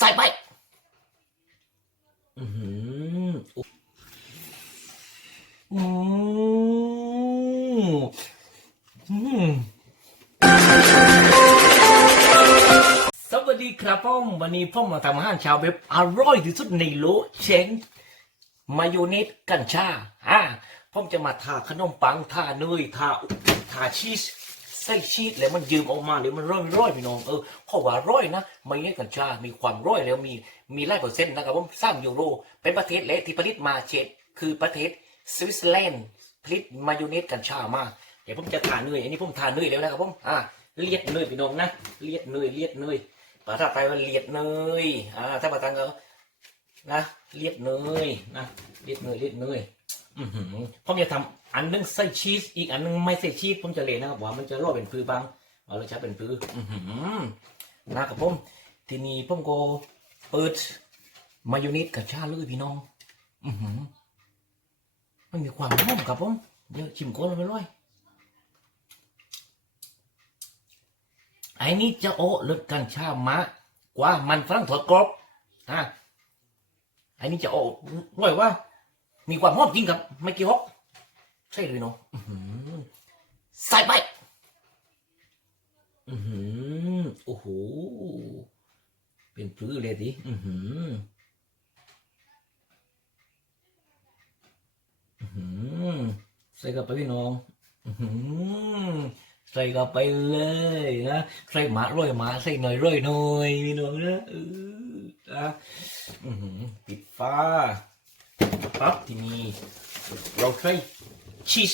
ใส่ไปอือหืออืมอืมสวัสดีครับผมวันนี้ผมมาทำอาหารชาวแบบอร่อยที่สุดในโลกเชงมายองเนสกัญชาอ่าผมจะมาทาขนมปังทาเนยทาทาชีส ส่ชีสแล้วมันยืมออกมาหรือมันร่อยร่อยพี่น้องเออเพราะว่าร่อยนะไม่ใช่กัญชา มีความร่อยแล้วมีมีไล่เปอร์เซ็นต์นะครับผมสามยูโร เป็นประเทศเละที่ผลิตมาเจ็ดคือประเทศสวิตเซอร์แลนด์ผลิตมายองเนสกัญชามาเดี๋ยวผมจะทานเนยอันนี้ผมทานเนยแล้วนะครับผมอ่าเลียดเนยพี่น้องนะเลียดเนยเลียดเนยภาษาไทยว่าเลียดเนยอ่าถ้าภาษาอังกฤษนะเลียดเนยนะเลียดเนยเลียดเนย อือหือผมจะทำอันนึงใส่ชีสอีกอันนึงไม่ใส่ชีสผมจะเลยนะครับว่ามันจะรอเป็นพือบางเอาเราใช้เป็นพืออือหือนะครับผมทีนี้ผมก็เปิดมายองเนสกับชาเลยพี่น้อง อือหือมันมีความหอมครับผมเดี๋ยวชิมก่อนเลยไอ้นี่จะโอ้รสกัญชามากกว่ามันฝรั่งทอดกรอบอะไอ้นี่จะโอ้ร่อยว่า มีความหอมจริงครับไม่กี่ฮอกใช่เลยเนาะใส่ไปอือหือโอ้โหเป็นปื้อเลยดิอือหืออือหือใส่กับไปพี่น้องอือหือใส่กับไปเลยนะใส่หมาร้อยหมาใส่หน่อยร้อยหน่อยพี่น้องนะเออนะอือหือปิดฟ้า ปั๊บทีนี้เราใส่ชีส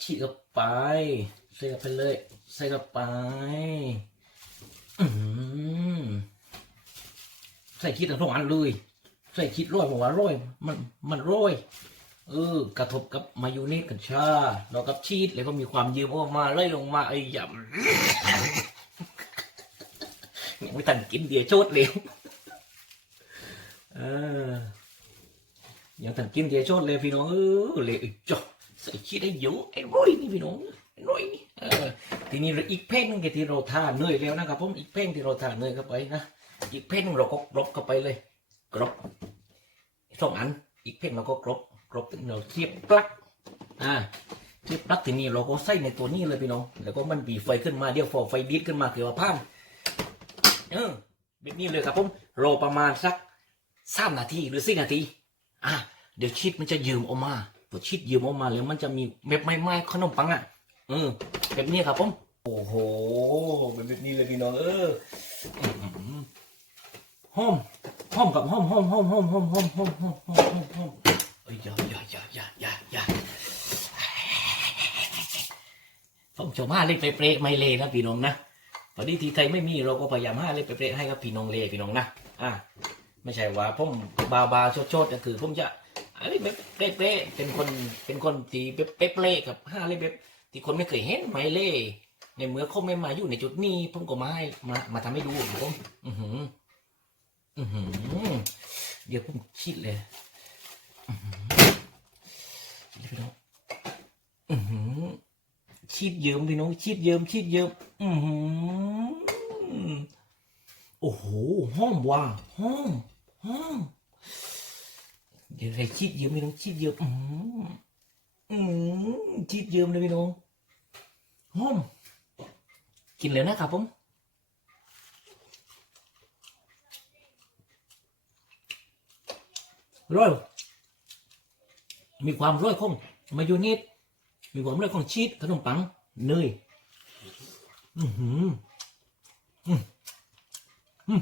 ชีสเข้าไปใส่เข้าไปเลยใส่เข้าไปใส่ชีสทั้งสองอันเลยใส่ชีสร้อยผมว่าร้อยมันมันร้อยเออกระทบกับมายองเนสกับชาแล้วกับชีสแล้วก็มีความยืมออกมาไล่ลงมาไอ้ยำยังไม่ทันกินเดียวโชดเร็วเออ ยังทันกินเดียชดเลยพี่น้องเออเลยจ้ะใส่ชีสได้เยอะไอ้ร้อยนี่พี่น้องร้อยนี่เออทีนี้เราอีกเพลงนึงที่เราทานเนยแล้วนะครับผมอีกเพลงที่เราทานเนยเข้าไปนะอีกเพลงนึงเราก็กรบเข้าไปเลยกรบสองอันอีกเพลงเราก็กรบกรบถึงเราเสียบปลั๊กอ่าเสียบปลั๊กทีนี้เราก็ใส่ในตัวนี้เลยพี่น้องแล้วก็มันปีไฟขึ้นมาเดี๋ยวพอไฟดีดขึ้นมาคือว่าพังเออแบบนี้เลยครับผมรอประมาณสักสามนาทีหรือสี่นาที อะเดี๋ยวชีสมันจะยืมออกมาพอชีสยืมออกมาแล้วมันจะมีเม็ดไม้ไม้ขนมปังอะเออแบบนี้ครับผมโอ้โหเป็นแบบนี้เลยพี่น้องเอออื้อหือหอมหอมกับหอมหอมหอมหอมหอมหอมหอมหอมหอมหอมหอมเอ้ยอย่าอย่าอย่าอย่าอย่าอย่าผมชมห้าเล็กเปรย์ไม่เละนะพี่น้องนะพอดีที่ไทยไม่มีเราก็พยายามห้าเล็กเปรย์ให้กับพี่น้องเละพี่น้องนะอะ ไม่ใช่ว่าผมบาบาโชดโชดก็คือผมจะอะไรแบบเป๊ะๆเป็นคนเป็นคนที่เป๊ะๆเละกับห้าเลยแบบที่คนไม่เคยเห็นไม่เล่ในเมื่อเขาไม่มาอยู่ในจุดนี้ ผมก็มาให้มามาทำให้ดูผม อือหือ อือหือ เดี๋ยวผมคิดเลยอื้อหือพี่น้องอือหือชีดเยิ้มพี่น้องชีดเยิ้มชีดเยิ้มอือหือ โอ้โหห้อมว่ะห้อม เดี๋ยวใส่ชีสเยอะไม่ต้องชีสเยอะอืมอืมชีสเยอะเลยพี่น้องหอมกินแล้วนะครับผมร้อยมีความร้อยของมายองเนสมีความร้อยของชีสขนมปังเนยอืมอหือ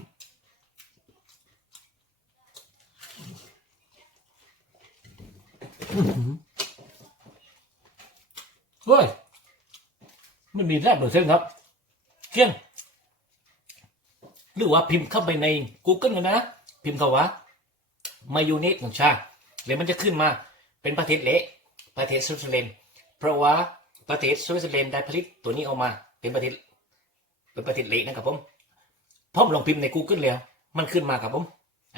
เฮ้ยมันมีแรกเปอร์เซ็นครับเที่ยง หรือว่าพิมพ์เข้าไปใน Google กันนะ พิมพ์คำว่า มายองเนสของชาแล้วมันจะขึ้นมาเป็นประเทศเละประเทศสวิตเซอร์แลนด์เพราะว่าประเทศสวิตเซอร์แลนด์ได้ผลิตตัวนี้ออกมา เป็นประเทศเป็นประเทศเละนะครับผมผมลองพิมพ์ใน Google แล้ว มันขึ้นมาครับผม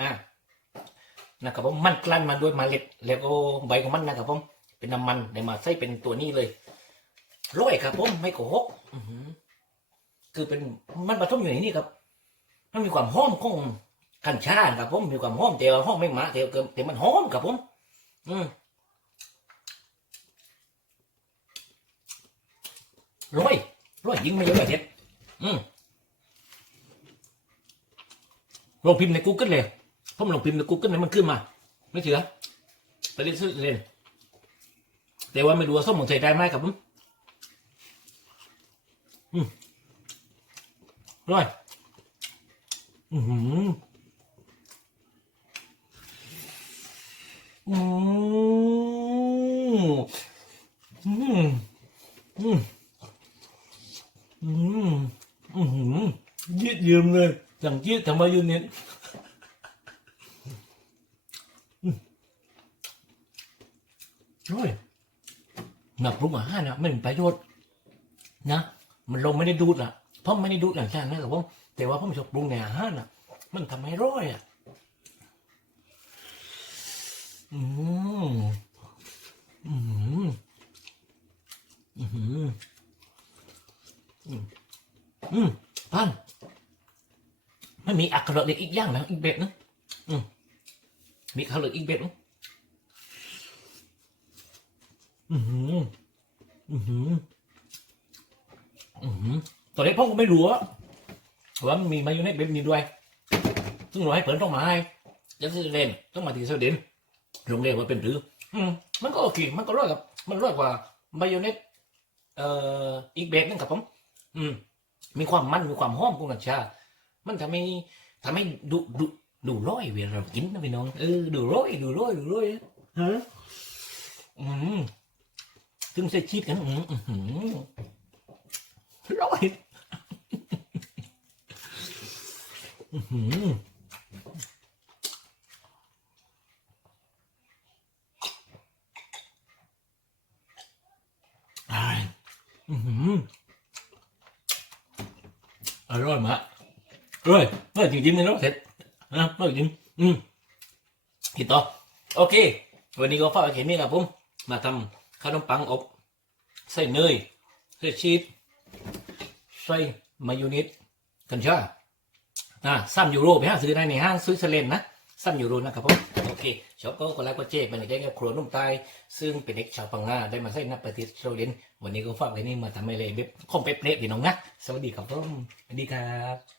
อ่า นะครับผมมันกลั่นมาด้วยมเมล็ดแล้วก็ใบของมันนะครับผมเป็นน้ำมันได้มาใส่เป็นตัวนี้เลยร้อยครับผมไม่โกหกคือเป็นมันผสมอยู่ในนี้ครับ มันมีความหอมของกัญชาครับผมมีความหอมแต่ว่าหอมไม่มาแต่แต่มันหอมครับผม อืมร้อยร้อยยิงไม่เยอะเลยเด็ดอืมลองพิมพ์ใน Google เลย ผมลองพิมพ์ใน Google เลมันขึ้นมา ไม่เชื่อไปเรียนซื้อเรียนแต่ว่าไม่รู้ว่าส้มของใส่ได้ไหมครับผมอืมร้อยอือหืออืมอืมอืมอืมอือหือยืดเยืมเลยอย่างยืดทำไมยืนเนี่ยอืม โอ้ยหนักปรุงอาหารนะไม่เป็นประโยชน์นะ มันลงไม่ได้ดูดอะ เพราะไม่ได้ดูดหลังจากนั้นครับผมแต่ว่าผมชอบปรุงในอาหารอะมันทำให้ร้อยอะ อืมอืมอืมอืมอืมท่านมันมีอักขระเด็กอีกอย่างนะอีกแบบนึงอืมมีอักขระอีกแบบนึ งอืมอืมอืมตอนนี้พ่อก็ไม่รู้ว่าว่ามันมีมาอยู่ในแบบนี้ด้วย ซึ่งเราให้เปิดต้องมาให้ยังที่เรียนต้องมาที่เสด็จโรงเรียนว่าเป็นหรืออืมมันก็โอเคมันก็ร้อยกับมันร้อยกว่ามายองเนสเอ่ออีกแบบนึงครับผม อืม มีความมันมีความหอมของกัญชา มันทำให้ทำให้ดูดูดูร้อยเวลาเรากินนะพี่น้องเออดูร้อยดูร้อยดูร้อยนะฮะอืม ถึงใส่ชีสกันอืมอืมอืมร้อยอืมอร่อยอือหืออร่อยมากเอร่อยอร่อยจริงๆเลยเนาะเสร็จนะเอร่อยจริงอืมกินต่อโอเค วันนี้ก็ฝากไว้แค่นี้ครับผม มาทำ ขนมปังอบ ใส่เนย ใส่ชีส ใส่มายองเนสกัญชาอ่าสามยูโรไปหาซื้อได้ในห้างสวิตเซอร์แลนด์นะสามยูโรนะครับผมโอเคชอบก็กดไลค์กดแชร์เป็นแจ้กับครัวนุ่มใต้ซึ่งเป็นเด็กชาวพังงาได้มาใช้นับปฏิทินโชเรียนวันนี้ก็ฝากไว้นี่มาทำให้เลยเบบคอมเป๊ะๆพี่น้องนะ สวัสดีครับผมสวัสดีครับ